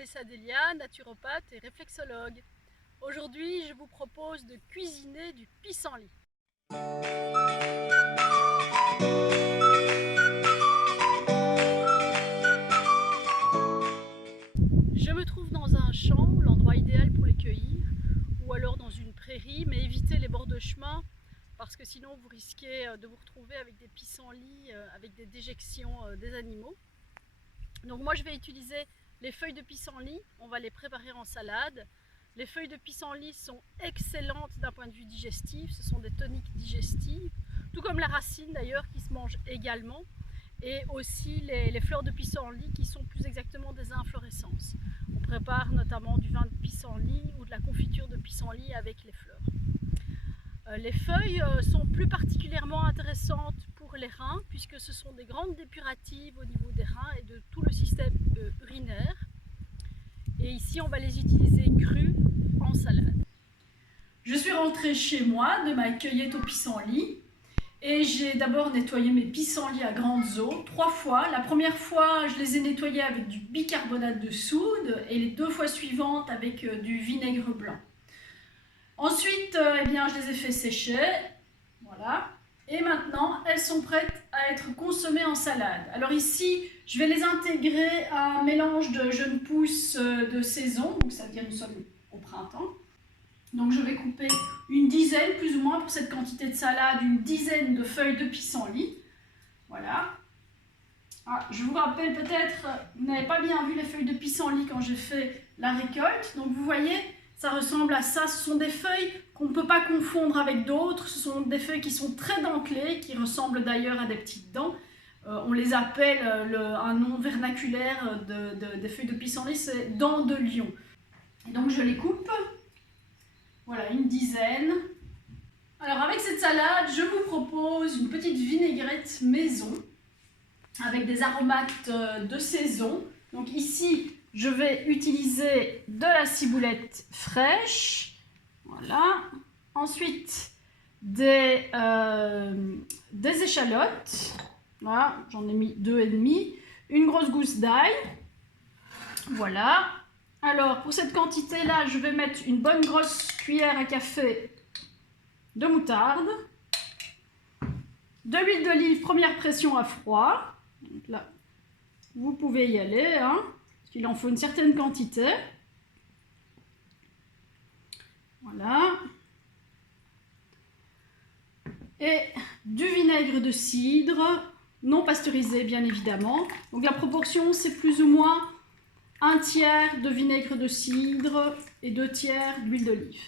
Vanessa Delia, naturopathe et réflexologue. Aujourd'hui, je vous propose de cuisiner du pissenlit. Je me trouve dans un champ, l'endroit idéal pour les cueillir, ou alors dans une prairie, mais évitez les bords de chemin parce que sinon vous risquez de vous retrouver avec des pissenlits, avec des déjections des animaux. Donc moi je vais utiliser les feuilles de pissenlit, on va les préparer en salade. Les feuilles de pissenlit sont excellentes d'un point de vue digestif, ce sont des toniques digestives, tout comme la racine d'ailleurs qui se mange également, et aussi les fleurs de pissenlit qui sont plus exactement des inflorescences. On prépare notamment du vin de pissenlit ou de la confiture de pissenlit avec les fleurs. Les feuilles sont plus particulièrement intéressantes pour les reins puisque ce sont des grandes dépuratives au niveau des reins et de tout le système urinaire. Et ici on va les utiliser crues en salade. Je suis rentrée chez moi de ma cueillette au pissenlit et j'ai d'abord nettoyé mes pissenlits à grandes eaux 3 fois. La première fois je les ai nettoyés avec du bicarbonate de soude et les 2 fois suivantes avec du vinaigre blanc. Ensuite, eh bien, je les ai fait sécher, voilà, et maintenant elles sont prêtes à être consommées en salade. Alors ici, je vais les intégrer à un mélange de jeunes pousses de saison, donc ça veut dire nous sommes au printemps. Donc je vais couper une dizaine, plus ou moins pour cette quantité de salade, une dizaine de feuilles de pissenlit, voilà. Ah, je vous rappelle peut-être, vous n'avez pas bien vu les feuilles de pissenlit quand j'ai fait la récolte, donc vous voyez, ça ressemble à ça. Ce sont des feuilles qu'on ne peut pas confondre avec d'autres. Ce sont des feuilles qui sont très dentelées, qui ressemblent d'ailleurs à des petites dents. On les appelle, un nom vernaculaire des feuilles de pissenlit, c'est dents de lion. Et donc je les coupe. Voilà, une dizaine. Alors avec cette salade, je vous propose une petite vinaigrette maison avec des aromates de saison. Donc ici, je vais utiliser de la ciboulette fraîche, voilà. Ensuite, des échalotes, voilà, j'en ai mis 2,5, une grosse gousse d'ail, voilà. Alors, pour cette quantité-là, je vais mettre une bonne grosse cuillère à café de moutarde, de l'huile d'olive première pression à froid, donc là, vous pouvez y aller, hein. Il en faut une certaine quantité. Voilà. Et du vinaigre de cidre, non pasteurisé bien évidemment. Donc la proportion c'est plus ou moins 1/3 de vinaigre de cidre et 2/3 d'huile d'olive.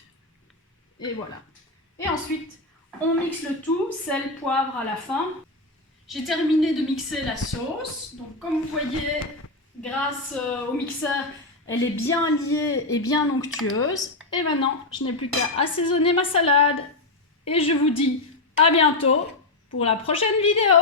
Et voilà. Et ensuite, on mixe le tout, sel, poivre à la fin. J'ai terminé de mixer la sauce. Donc comme vous voyez, grâce au mixeur, elle est bien liée et bien onctueuse. Et maintenant, je n'ai plus qu'à assaisonner ma salade. Et je vous dis à bientôt pour la prochaine vidéo.